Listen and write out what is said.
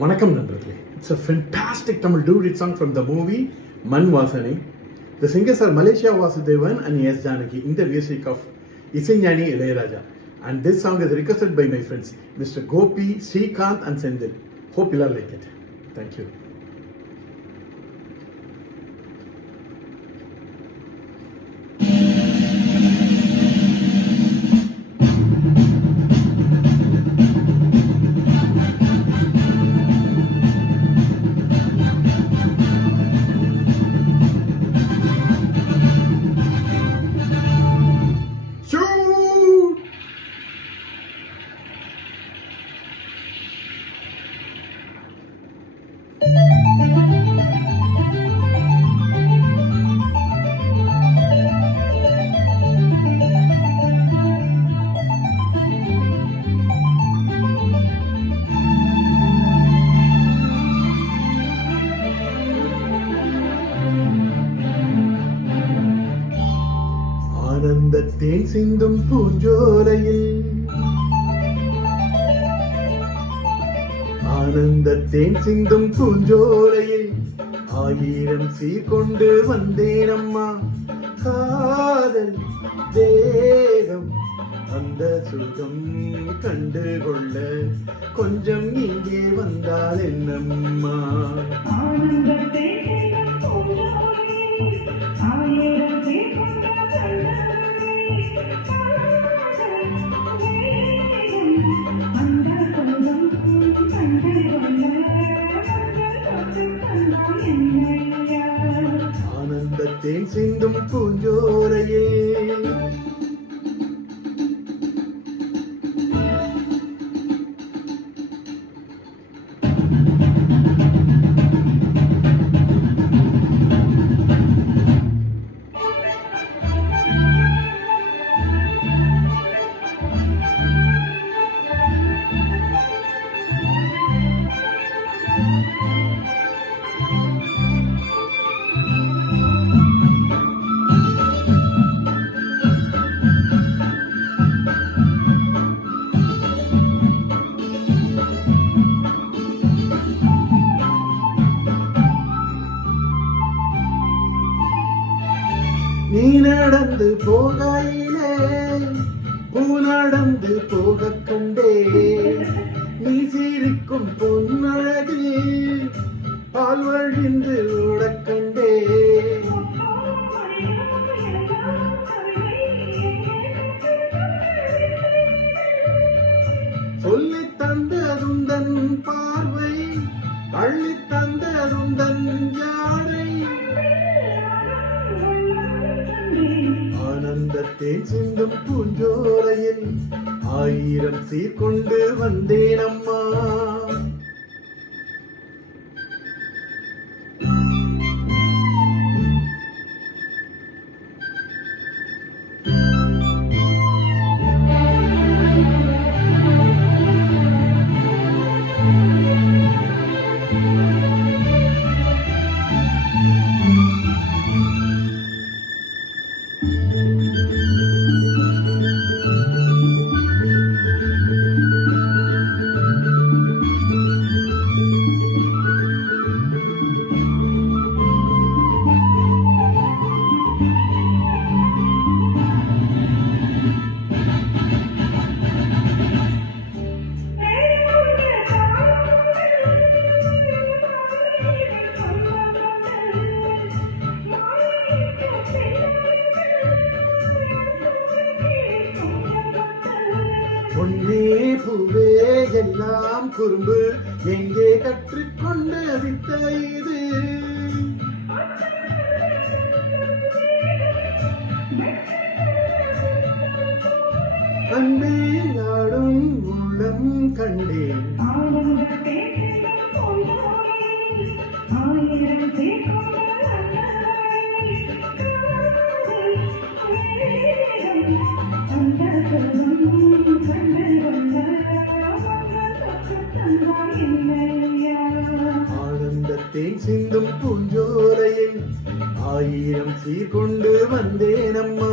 வணக்கம் நண்பர்களே. It's a fantastic Tamil duet song from the movie Man Vasane. The singers are Malaysia Vasudevan and S. Janaki in the music of Isignani Ilayaraja. And this song is requested by my friends Mr. Gopi, Srikanth and Sendil. Hope you all like it. Thank you. ஆனந்தத்தேன் சிந்தும் பூஞ்சோலையில் ஆனந்தத்தேன் சிந்தும் பூஞ்சோலையில் ஆயிரம் சீர்கொண்டு வந்தேன் அம்மா. காதல் தேகம் அந்த சுகம் கண்டு கொள்ள கொஞ்சம் இங்கே வந்தால் என்னம்மா. ஆனந்தத்தேன் சிந்தும் பூஞ்சோலையே நீ நடந்து போகையிலே பூ நடந்து போக கண்டே. நீ சிரிக்கும் பொன்னழகு பால் வழிந்து ஓடக் கண்டே. சொல்லித் தந்ததுந்தன் பார்வை அள்ளித் தந்ததுந்தன் யாரை. ஆனந்தத்தேன் சிந்தும் பூஞ்சோலையில் ஆயிரம் சீர்கொண்டு வந்தேன் அம்மா. பொன்னே பூவே எல்லாம் குறும்பு எங்கே கற்றுக்கொண்ட வித்தை இது. கண்ணில் ஆடும் உள்ளம் கண்டேன். ஆனந்தத்தேன் சிந்தும் பூஞ்சோலையில் ஆயிரம் சீர்கொண்டு வந்தேன் அம்மா.